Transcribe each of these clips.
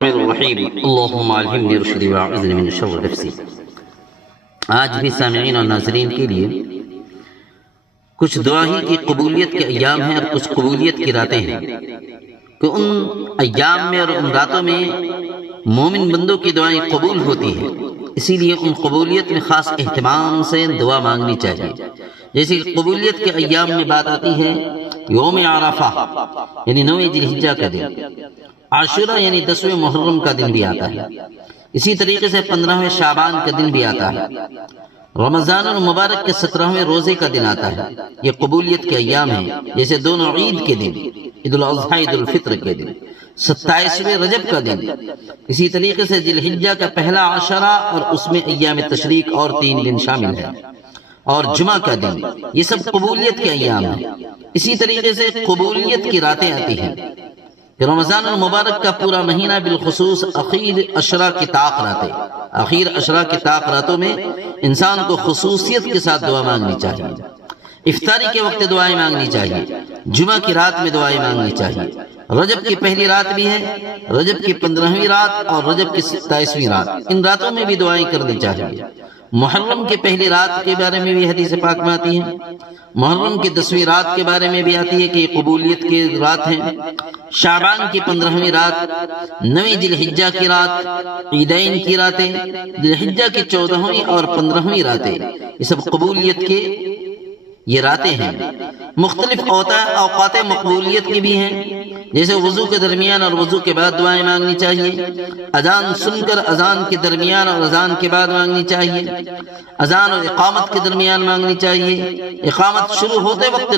الرحیم اللہم الہمنی رشدی واعوذنی من شر نفسی۔ آج بھی سامعین اور ناظرین کے لیے کچھ دعائی کی قبولیت کے ایام ہیں اور کچھ قبولیت کی راتیں ہیں کہ ان ایام میں اور ان راتوں میں مومن بندوں کی دعائیں قبول ہوتی ہیں، اسی لیے ان قبولیت میں خاص اہتمام سے دعا مانگنی چاہیے۔ جیسے قبولیت کے ایام میں بات آتی ہے یوم عرفہ یعنی 9 ذی الحجہ کا دن، عاشورہ یعنی 10ویں محرم کا دن بھی آتا ہے، اسی طریقے سے 15ویں شعبان کا دن بھی آتا ہے، رمضان المبارک کے 17ویں روزے کا دن آتا ہے۔ یہ قبولیت کے ایام ہیں، جیسے دونوں عید کے دن، عید الاضحیٰ عید الفطر کے دن، 27ویں رجب کا دن، اسی طریقے سے ذی الحجہ کا پہلا عشرہ اور اس میں ایام تشریق اور 3 دن شامل ہیں، اور جمعہ کا دن، یہ سب قبولیت کے ایام ہیں۔ اسی طریقے سے قبولیت کی راتیں آتی ہیں کہ رمضان المبارک کا پورا مہینہ بالخصوص اخیر عشرہ کی طاق راتیں، اخیر عشرہ کی طاق راتوں میں انسان کو خصوصیت کے ساتھ دعا مانگنی چاہیے۔ افطاری کے وقت دعائیں مانگنی چاہیے، جمعہ کی رات میں دعائیں مانگنی چاہیے، رجب کی پہلی رات بھی ہے، رجب کی 15ویں رات اور رجب کی 27ویں رات، ان راتوں میں بھی دعائیں کرنی چاہیے۔ محرم کی پہلی رات کے بارے میں بھی حدیث پاک میں آتی ہے، محرم کی 10ویں رات کے بارے میں بھی آتی ہے کہ یہ قبولیت کی رات ہیں، شعبان کی 15ویں رات، 9 ذی الحجہ کی رات، عیدین کی راتیں، ذی الحجہ کی 14ویں اور 15ویں راتیں، یہ سب قبولیت کے یہ راتیں ہیں۔ مختلف اوقات مقبولیت کی بھی ہیں، جیسے وضو کے درمیان اور وضو کے بعد دعائیں مانگنی چاہیے، اذان سن کر اذان کے درمیان اور اذان کے بعد مانگنی چاہیے، اذان اور اقامت کے درمیان مانگنی چاہیے، اقامت شروع ہوتے وقت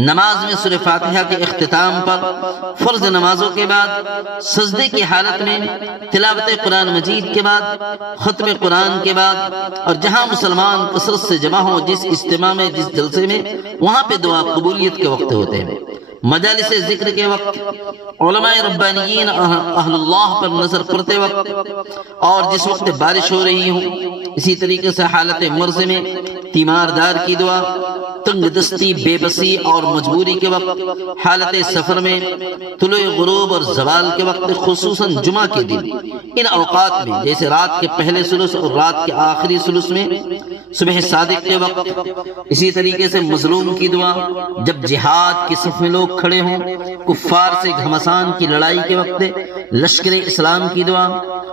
نماز میں سورہ فاتحہ کے اختتام پر، فرض نمازوں کے بعد، سجدے کی حالت میں، تلاوت قرآن مجید کے بعد، ختم قرآن کے بعد، اور جہاں مسلمان کثرت سے جمع ہوں، جس اجتماع میں، جس جلسے میں، وہاں پہ دعا قبولیت کے وقت ہوتے ہیں۔ مجالس ذکر کے وقت، علماء ربانیین اہل اللہ پر نظر پڑتے وقت، اور جس وقت بارش ہو رہی ہوں، اسی طریقے سے حالت مرض میں، تیماردار کی دعا، تنگ دستی، بے بسی اور مجبوری کے وقت، حالت سفر میں، طلوع غروب اور زوال کے وقت، خصوصاً جمعہ کے دن، ان اوقات میں جیسے رات کے پہلے ثلث اور رات کے آخری ثلث میں، صبح صادق کے وقت، اسی طریقے سے مظلوم کی دعا، جب جہاد کی صف میں لوگ کھڑے ہوں، کفار سے گھمسان کی لڑائی کے وقت، لشکر اسلام کی دعا،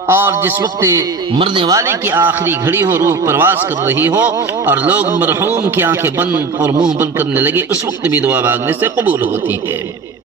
اور جس وقت مرنے والے کی آخری گھڑی ہو، روح پرواز کر رہی ہو اور لوگ مرحوم کی آنکھیں بند اور منہ بند کرنے لگے، اس وقت بھی دعا مانگنے سے قبول ہوتی ہے۔